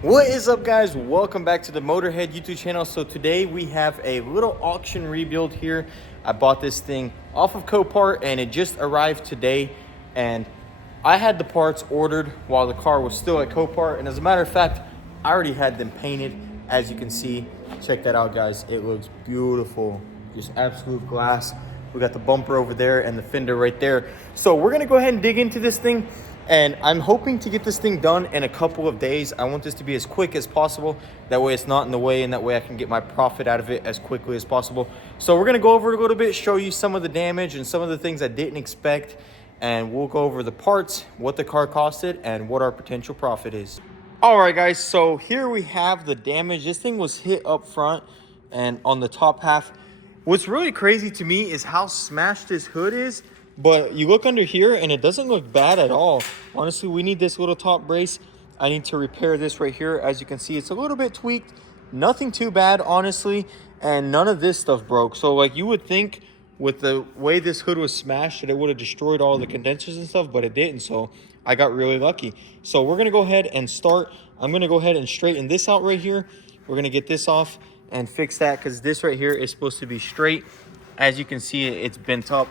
What is up, guys? Welcome back to the Motorhead YouTube channel. So today we have a little auction rebuild here. I bought this thing off of Copart and it just arrived today, and I had the parts ordered while the car was still at Copart, and as a matter of fact I already had them painted. As you can see, check that out, guys. It looks beautiful, just absolute glass. We got the bumper over there and the fender right there. So we're gonna go ahead and dig into this thing, and I'm hoping to get this thing done in a couple of days. I want this to be as quick as possible. That way it's not in the way, and that way I can get my profit out of it as quickly as possible. So we're gonna go over it a little bit, show you some of the damage and some of the things I didn't expect, and we'll go over the parts, what the car costed, and what our potential profit is. All right, guys, so here we have the damage. This thing was hit up front and on the top half. What's really crazy to me is how smashed this hood is, but you look under here and it doesn't look bad at all. Honestly, we need this little top brace. I need to repair this right here. As you can see, it's a little bit tweaked. Nothing too bad, honestly, and none of this stuff broke. So like, you would think with the way this hood was smashed that it would have destroyed all the condensers and stuff, but it didn't. So I got really lucky. So we're gonna go ahead and start. I'm gonna go ahead and straighten this out right here. We're gonna get this off and fix that, because this right here is supposed to be straight. As you can see, it's bent up,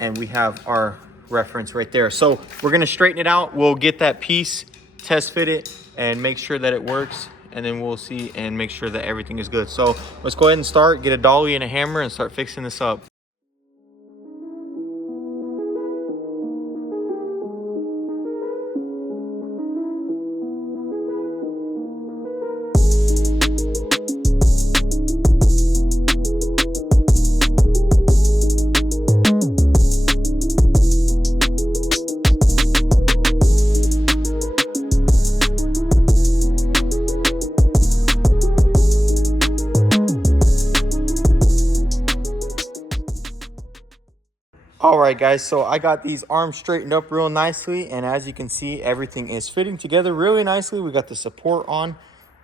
and we have our reference right there. So we're gonna straighten it out. We'll get that piece, test fit it, and make sure that it works, and then we'll see and make sure that everything is good. So let's go ahead and start, get a dolly and a hammer and start fixing this up. All right, guys, so I got these arms straightened up real nicely, and as you can see, everything is fitting together really nicely. We got the support on,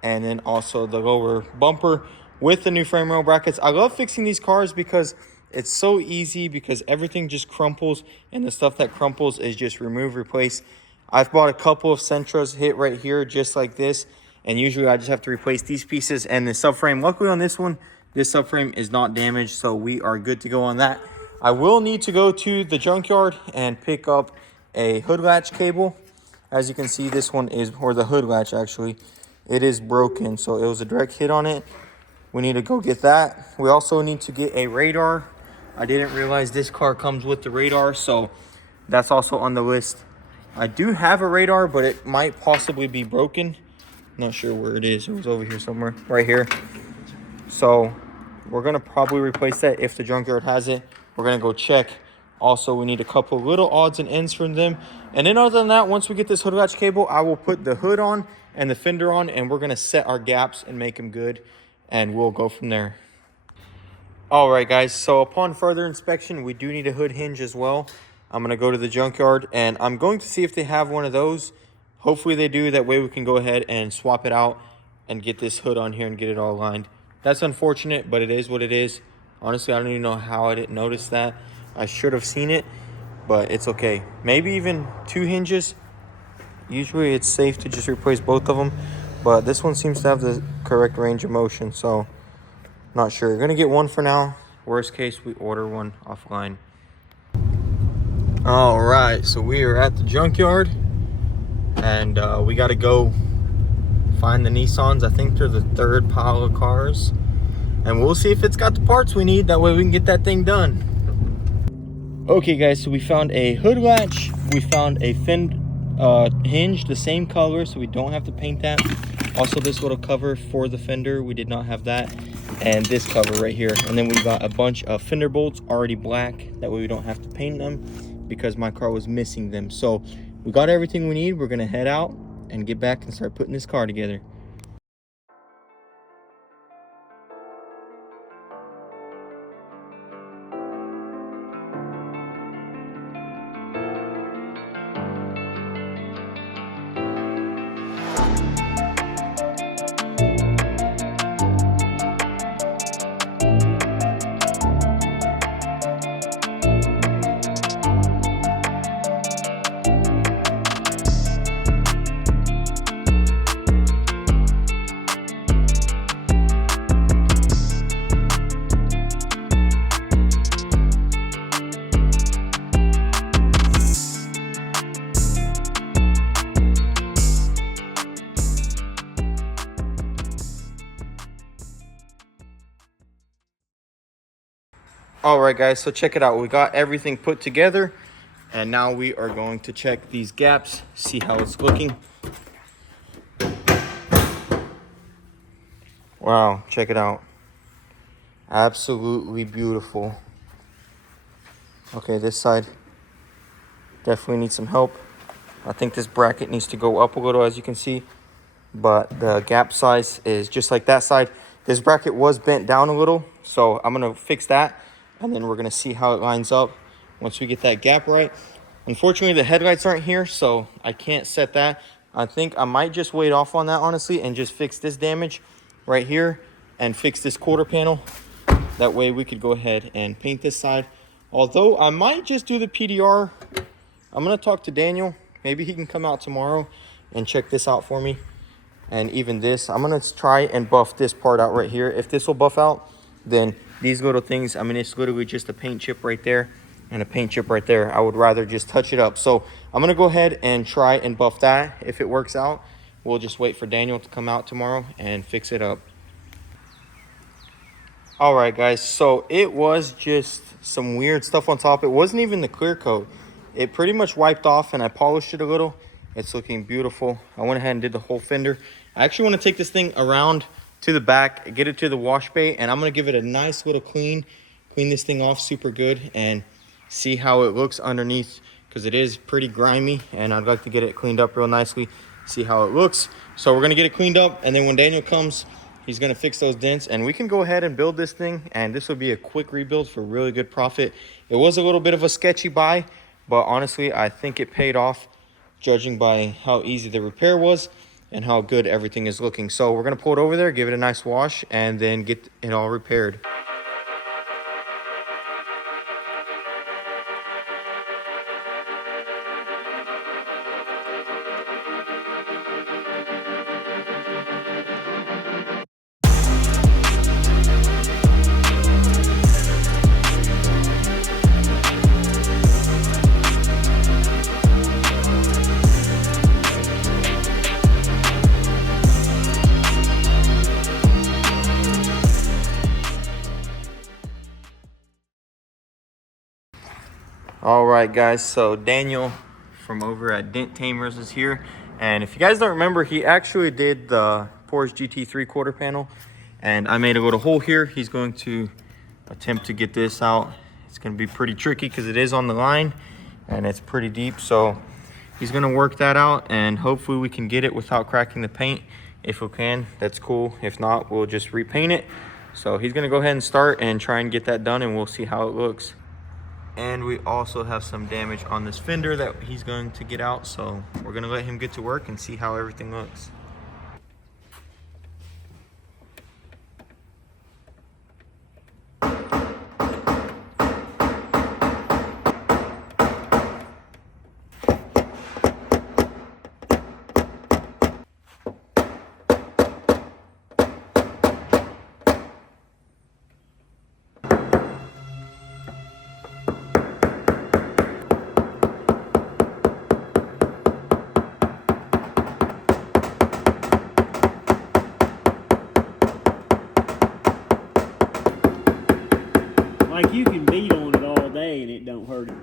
and then also the lower bumper with the new frame rail brackets. I love fixing these cars because it's so easy, because everything just crumples, and the stuff that crumples is just remove, replace. I've bought a couple of Sentras hit right here just like this, and usually I just have to replace these pieces and the subframe. Luckily on this one, this subframe is not damaged, so we are good to go on that. I will need to go to the junkyard and pick up a hood latch cable. As you can see, this one is, or the hood latch actually, it is broken. So it was a direct hit on it. We need to go get that. We also need to get a radar. I didn't realize this car comes with the radar, so that's also on the list. I do have a radar, but it might possibly be broken. Not sure where it is. It was over here somewhere, right here. So we're gonna probably replace that if the junkyard has it. We're gonna go check. Also, we need a couple little odds and ends from them. And then other than that, once we get this hood latch cable, I will put the hood on and the fender on, and we're gonna set our gaps and make them good, and we'll go from there. All right, guys, so upon further inspection, we do need a hood hinge as well. I'm gonna go to the junkyard and I'm going to see if they have one of those. Hopefully they do. That way we can go ahead and swap it out and get this hood on here and get it all lined. That's unfortunate, but it is what it is. Honestly, I don't even know how I didn't notice that. I should have seen it, but it's okay. Maybe even two hinges. Usually it's safe to just replace both of them, but this one seems to have the correct range of motion, so not sure. We're gonna get one for now. Worst case, we order one offline. All right, so we are at the junkyard, and we gotta go find the Nissans. I think they're the third pile of cars. And we'll see if it's got the parts we need. That way we can get that thing done. Okay, guys, so we found a hood latch. We found a hinge, the same color, so we don't have to paint that. Also, this little cover for the fender, we did not have that. And this cover right here. And then we got a bunch of fender bolts already black. That way we don't have to paint them, because my car was missing them. So we got everything we need. We're gonna head out and get back and start putting this car together. All right, guys, so check it out. We got everything put together, and now we are going to check these gaps, see how it's looking. Wow, check it out. Absolutely beautiful. Okay, this side definitely needs some help. I think this bracket needs to go up a little, as you can see, but the gap size is just like that side. This bracket was bent down a little, so I'm gonna fix that, and then we're gonna see how it lines up once we get that gap right. Unfortunately, the headlights aren't here, so I can't set that. I think I might just wait off on that, honestly, and just fix this damage right here and fix this quarter panel. That way we could go ahead and paint this side. Although I might just do the PDR. I'm gonna talk to Daniel. Maybe he can come out tomorrow and check this out for me. And even this, I'm gonna try and buff this part out right here. If this will buff out, then these little things, I mean, it's literally just a paint chip right there and a paint chip right there. I would rather just touch it up. So I'm gonna go ahead and try and buff that. If it works out, we'll just wait for Daniel to come out tomorrow and fix it up. All right, guys, so it was just some weird stuff on top. It wasn't even the clear coat. It pretty much wiped off, and I polished it a little. It's looking beautiful. I went ahead and did the whole fender. I actually want to take this thing around to the back, get it to the wash bay, and I'm going to give it a nice little clean this thing off super good and see how it looks underneath, because it is pretty grimy, and I'd like to get it cleaned up real nicely, see how it looks. So we're going to get it cleaned up, and then when Daniel comes, he's going to fix those dents, and we can go ahead and build this thing, and this will be a quick rebuild for really good profit. It was a little bit of a sketchy buy, but honestly, I think it paid off, judging by how easy the repair was and how good everything is looking. So we're going to pull it over there, give it a nice wash, and then get it all repaired. All right, guys, so Daniel from over at Dent Tamers is here, and if you guys don't remember, he actually did the Porsche GT3 quarter panel, and I made a little hole here. He's going to attempt to get this out. It's going to be pretty tricky because it is on the line and it's pretty deep, so he's going to work that out, and hopefully we can get it without cracking the paint. If we can, that's cool. If not, we'll just repaint it. So he's going to go ahead and start and try and get that done, and we'll see how it looks. And we also have some damage on this fender that he's going to get out, so we're going to let him get to work and see how everything looks. Like, you can beat on it all day and it don't hurt it.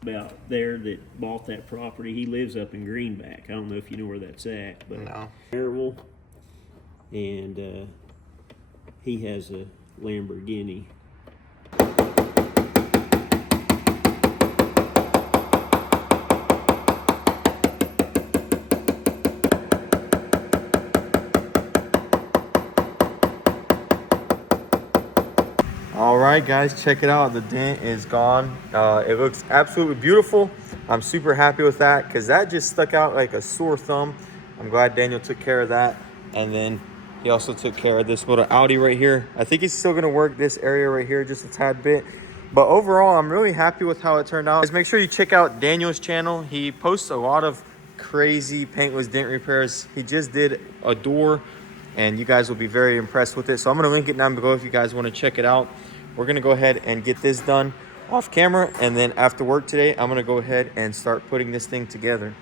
About there that bought that property. He lives up in Greenback. I don't know if you know where that's at, but No. Terrible. And he has a Lamborghini. All right, guys, check it out. The dent is gone. It looks absolutely beautiful. I'm super happy with that because that just stuck out like a sore thumb. I'm glad Daniel took care of that. And then he also took care of this little Audi right here. I think he's still gonna work this area right here just a tad bit. But overall, I'm really happy with how it turned out. Guys, make sure you check out Daniel's channel. He posts a lot of crazy paintless dent repairs. He just did a door, and you guys will be very impressed with it. So I'm gonna link it down below if you guys wanna check it out. We're gonna go ahead and get this done off camera, and then after work today, I'm gonna go ahead and start putting this thing together.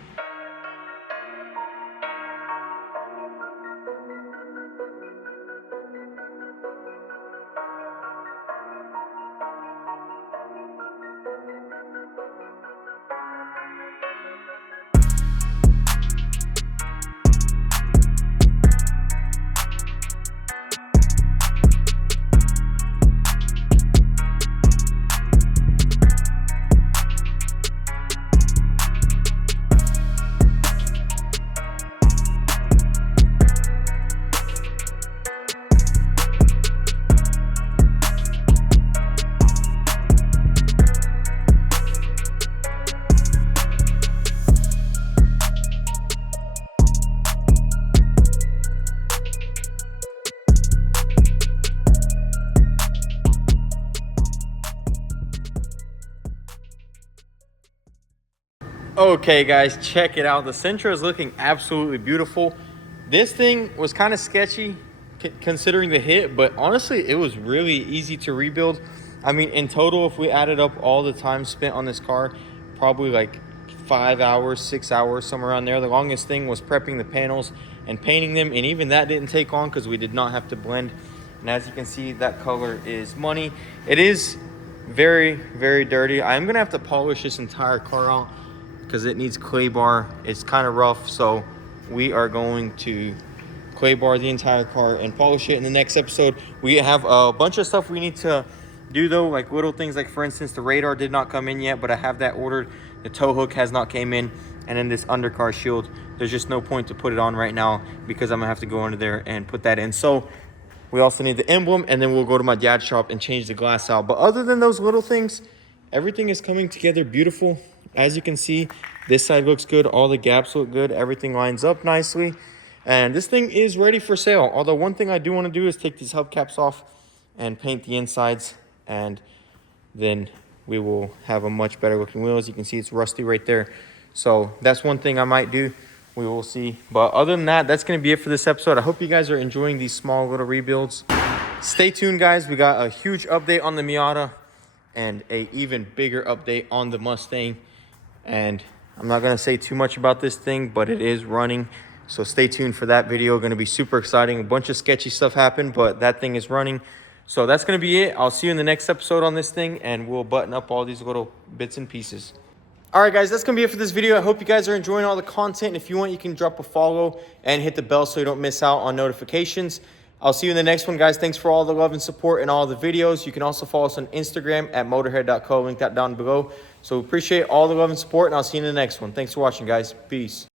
Okay guys, check it out. The Sentra is looking absolutely beautiful. This thing was kind of sketchy considering the hit, but honestly it was really easy to rebuild. I mean, in total, if we added up all the time spent on this car, probably like 5 hours, 6 hours, somewhere around there. The longest thing was prepping the panels and painting them, and even that didn't take long because we did not have to blend. And as you can see, that color is money. It is very, very dirty. I'm gonna have to polish this entire car out because it needs clay bar. It's kind of rough, so we are going to clay bar the entire car and polish it in the next episode. We have a bunch of stuff we need to do though, like little things, like for instance, the radar did not come in yet, but I have that ordered. The tow hook has not came in, and then this undercar shield, there's just no point to put it on right now because I'm gonna have to go under there and put that in. So we also need the emblem, and then we'll go to my dad's shop and change the glass out. But other than those little things, everything is coming together beautiful. As you can see, this side looks good. All the gaps look good. Everything lines up nicely. And this thing is ready for sale. Although one thing I do want to do is take these hubcaps off and paint the insides. And then we will have a much better looking wheel. As you can see, it's rusty right there. So that's one thing I might do. We will see. But other than that, that's going to be it for this episode. I hope you guys are enjoying these small little rebuilds. Stay tuned, guys. We got a huge update on the Miata and a even bigger update on the Mustang. And I'm not going to say too much about this thing, but it is running. So stay tuned for that video. Going to be super exciting. A bunch of sketchy stuff happened, but that thing is running. So that's going to be it. I'll see you in the next episode on this thing, and we'll button up all these little bits and pieces. All right, guys, that's going to be it for this video. I hope you guys are enjoying all the content. If you want, you can drop a follow and hit the bell so you don't miss out on notifications. I'll see you in the next one, guys. Thanks for all the love and support in all the videos. You can also follow us on Instagram at motorhead.co. Link that down below. So appreciate all the love and support, and I'll see you in the next one. Thanks for watching, guys. Peace.